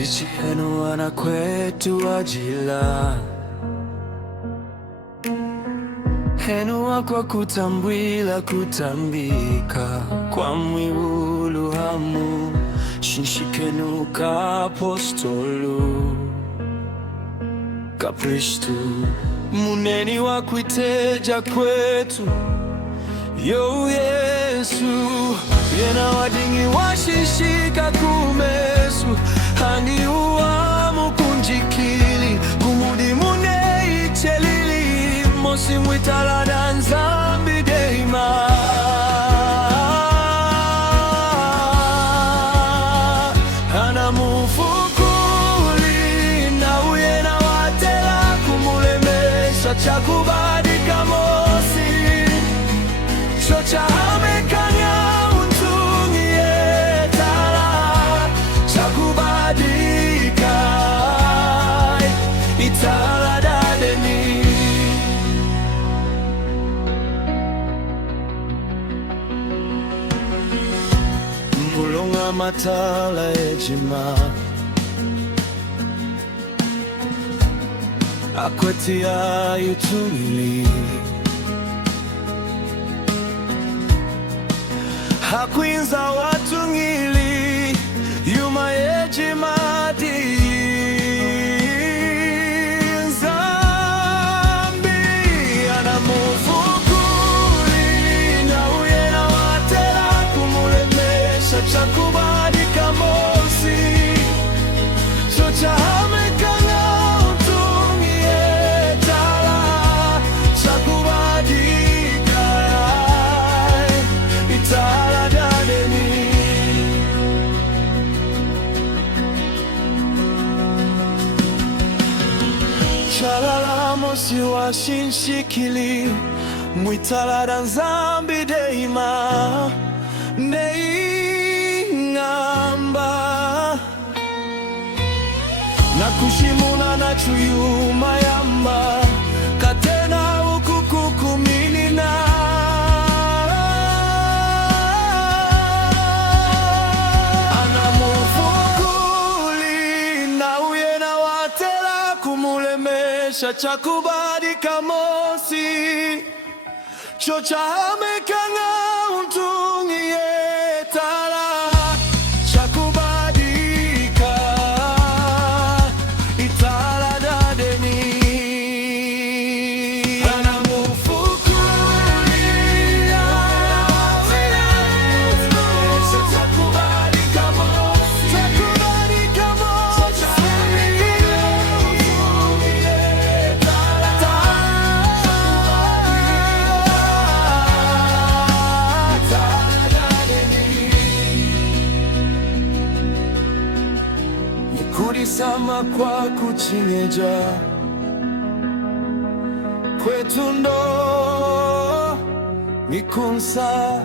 Tichihenu wana kwetu ajila henu wakwa kutambwila kutambika kwa mwihulu hamu shinshikenu ka apostolu ka Kristu muneni wakwiteja kwetu yo Yesu yena wadingi washishika kumesu hangi uwamu kunjikili kumudi mune ichelili mosi mwitala na nzambi deima hana mufukuli na uyena watela kumulemesha chakubadika mosi chocha hamekanya untungie tala chakubadika itala dadeni mulonga matala ejima akwetia yutuli hakwinza watungili yuma yejimadi nzambi anamufukuli na uyena watela kumulemesha chakubadika mosi chocha hamekanga utungie tala chakubadika itala dadeni chalala mosi washinshikili mwitala da nzambi deima neingamba na kushimuna na chuyuma yamba katena ukukukuminina anamufukuli na uyena watela kumulemesha chakubadika mosi chocha hamekanga untungie tala chakubadika itala dadeni anamufukuli na kumulemesha chakubadika mosi chakubadika mosi chocha hamekanga untungie tala kurisama kwa kuchinyeja kwetu ndo nikunsa